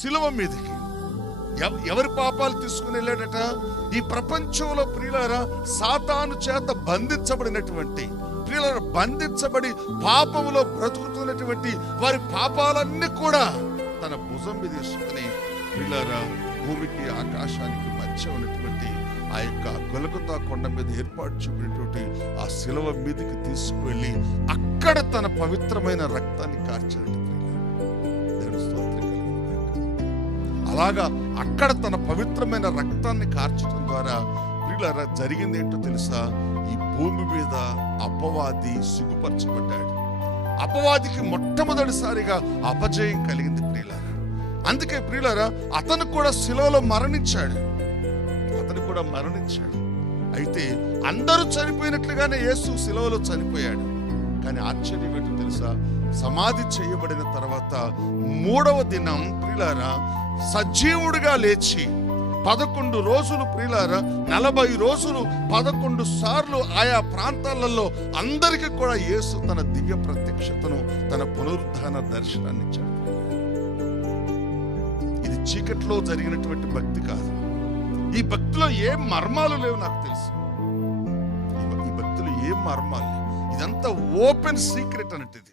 శిలువ మీదకి. ఎవరి పాపాలు తీసుకుని వెళ్ళాడట? ఈ ప్రపంచంలో ప్రియులారా సాతాను చేత బంధించబడినటువంటి ప్రియులను బంధించబడి పాపములో బ్రతుకుతున్నటువంటి వారి పాపాలన్నీ కూడా తన భుజం మీద తీసుకుని ప్రియులారా భూమికి ఆకాశానికి మధ్య ఉన్నటువంటి ఆ యొక్క గొలకతా కొండ మీద ఏర్పాటు చూపినటువంటి ఆ శిలవ మీదకి తీసుకువెళ్ళి అక్కడ తన పవిత్రమైన రక్తాన్ని కార్చాడు అలాగా అక్కడ తన పవిత్రమైన రక్తాన్ని కార్చడం ద్వారా ప్రియులారా జరిగింది ఏంటో తెలుసా? ఈ భూమి మీద అపవాది సిగ్గుపరచబడ్డాడు. అపవాదికి మొట్టమొదటిసారిగా అపజయం కలిగింది ప్రియులారా. అందుకే ప్రియులారా అతను కూడా శిలవలో మరణించాడు. అతను కూడా మరణించాడు. అయితే అందరూ చనిపోయినట్లుగానే యేసు శిలవలో చనిపోయాడు. కానీ ఆశ్చర్యం ఏంటో తెలుసా? సమాధి చేయబడిన తర్వాత మూడవ దినం ప్రియులారా సజీవుడిగా లేచి పదకొండు రోజులు ప్రియులారా నలభై రోజులు పదకొండు సార్లు ఆయా ప్రాంతాలలో అందరికీ కూడా యేసు తన దివ్య ప్రత్యక్షతను తన పునరుద్ధాన దర్శనాన్ని ఇచ్చాడు ఇది చీకట్లో జరిగినటువంటి భక్తి కాదు. ఈ భక్తిలో ఏ మర్మాలు లేవు నాకు తెలుసు. ఈ భక్తిలో ఏ మర్మాలు ఇదంతా ఓపెన్ సీక్రెట్ అన్నట్టు